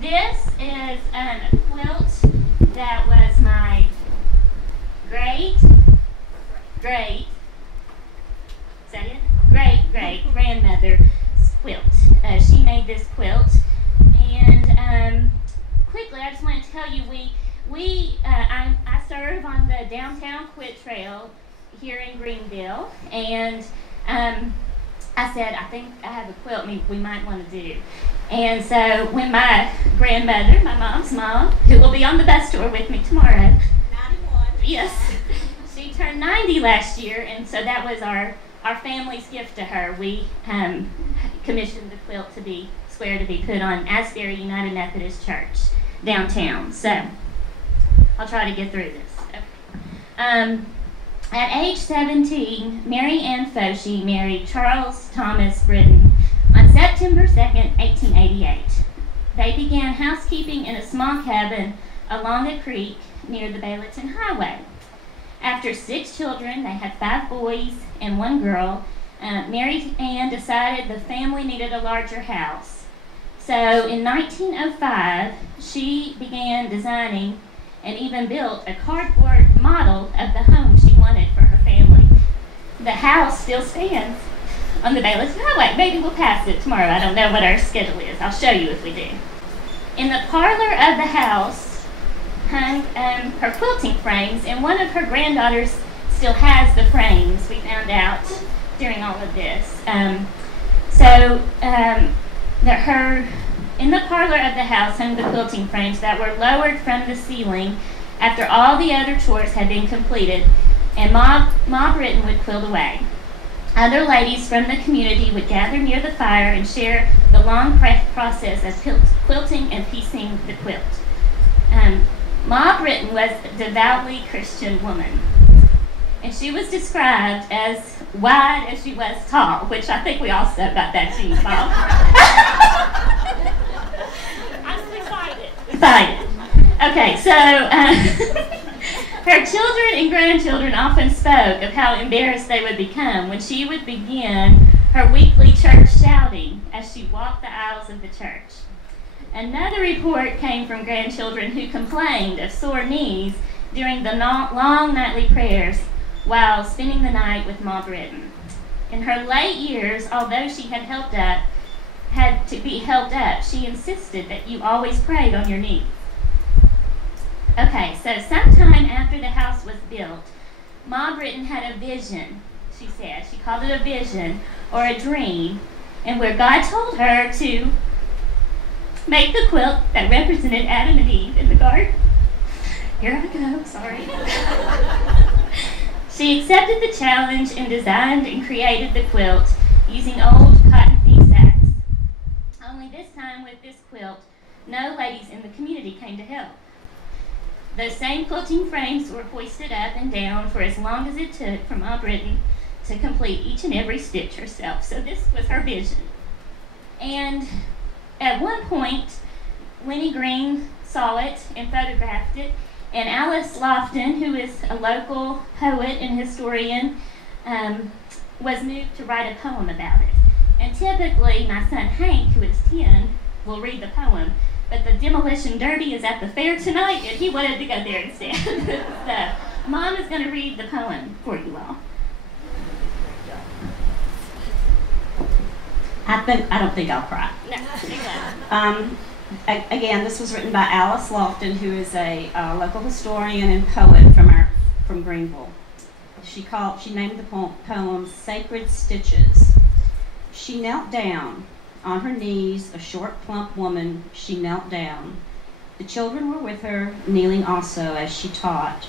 This is a quilt that was my great, is that it? Great grandmother's quilt. She made this quilt, and quickly, I just want to tell you, I serve on the downtown Quilt Trail here in Greeneville, and I said, I think I have a quilt we might want to do. And so when my grandmother, my mom's mom, who will be on the bus tour with me tomorrow, 91. Yes, she turned 90 last year, and so that was our family's gift to her. We commissioned the quilt to be put on Asbury United Methodist Church downtown. So I'll try to get through this. Okay. At age 17, Mary Ann Foshee married Charles Thomas Britton on September 2nd, 1888. They began housekeeping in a small cabin along a creek near the Bayleton Highway. After 6 children, they had 5 boys and 1 girl. Mary Ann decided the family needed a larger house. So in 1905, she began designing and even built a cardboard model of the home she wanted for her family. The house still stands on the Bayleton Highway. Maybe we'll pass it tomorrow. I don't know what our schedule is. I'll show you if we do. In the parlor of the house hung her quilting frames, and one of her granddaughters still has the frames, we found out during all of this. In the parlor of the house hung the quilting frames that were lowered from the ceiling after all the other chores had been completed, and Ma Britton would quilt away. Other ladies from the community would gather near the fire and share the long process of quilting and piecing the quilt. Ma Britton was a devoutly Christian woman, and she was described as wide as she was tall, which I think we also got that gene, Bob. I'm excited. Okay, so her children and grandchildren often spoke of how embarrassed they would become when she would begin her weekly church shouting as she walked the aisles of the church. Another report came from grandchildren who complained of sore knees during the long nightly prayers while spending the night with Ma Britton. In her late years, although she had to be helped up, she insisted that you always prayed on your knees. Okay, so sometime after the house was built, Ma Britton had a vision, she said. She called it a vision or a dream, and where God told her to make the quilt that represented Adam and Eve in the garden. Here I go, sorry. She accepted the challenge and designed and created the quilt using old cotton feed sacks. Only this time with this quilt, no ladies in the community came to help. Those same quilting frames were hoisted up and down for as long as it took for Ma Britton to complete each and every stitch herself. So this was her vision. And at one point, Winnie Green saw it and photographed it, and Alice Lofton, who is a local poet and historian, was moved to write a poem about it. And typically, my son Hank, who is 10, will read the poem, but the Demolition Derby is at the fair tonight, and he wanted to go there instead. So, Mom is going to read the poem for you all. I don't think I'll cry. No, Again, this was written by Alice Lofton, who is a local historian and poet from Greeneville. She named the poem "Sacred Stitches." She knelt down. On her knees, a short, plump woman, she knelt down. The children were with her, kneeling also as she taught.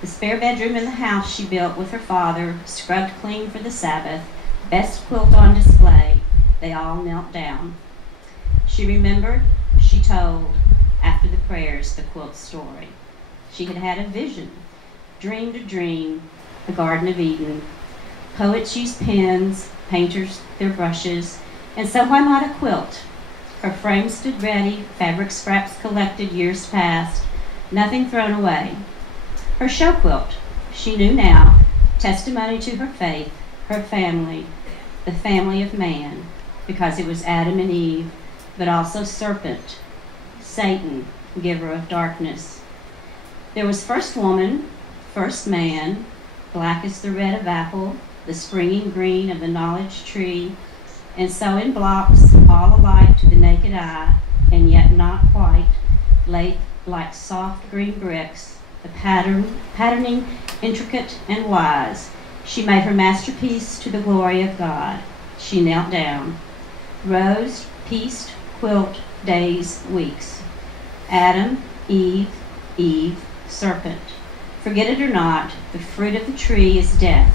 The spare bedroom in the house she built with her father, scrubbed clean for the Sabbath, best quilt on display, they all knelt down. She remembered, she told, after the prayers, the quilt story. She had had a vision, dreamed a dream, the Garden of Eden. Poets used pens, painters their brushes, and so why not a quilt? Her frame stood ready, fabric scraps collected years past, nothing thrown away. Her show quilt, she knew now, testimony to her faith, her family, the family of man, because it was Adam and Eve, but also serpent, Satan, giver of darkness. There was first woman, first man, black as the red of apple, the springing green of the knowledge tree, and so in blocks, all alike to the naked eye, and yet not white, laid like soft green bricks, the patterning intricate and wise. She made her masterpiece to the glory of God. She knelt down. Rose, pieced, quilt, days, weeks. Adam, Eve, serpent. Forget it or not, the fruit of the tree is death.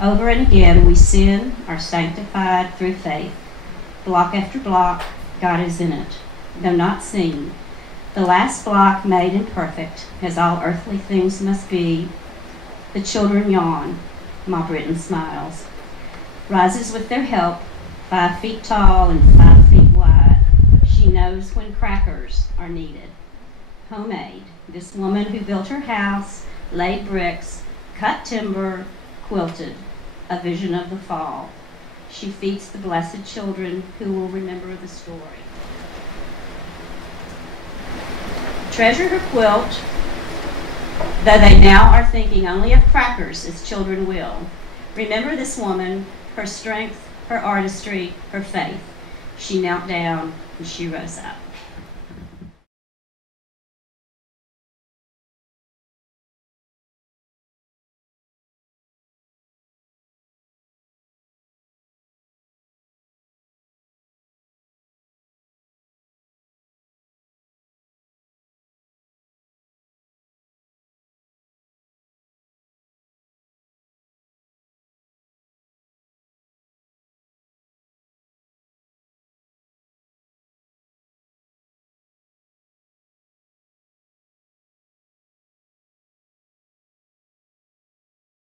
Over and again we sin, are sanctified through faith. Block after block, God is in it, though not seen. The last block made and perfect, as all earthly things must be. The children yawn, Ma Britton smiles. Rises with their help, 5 feet tall and 5 feet wide. She knows when crackers are needed. Homemade, this woman who built her house, laid bricks, cut timber, quilted, a vision of the fall. She feeds the blessed children who will remember the story. Treasure her quilt, though they now are thinking only of crackers as children will. Remember this woman, her strength, her artistry, her faith. She knelt down and she rose up.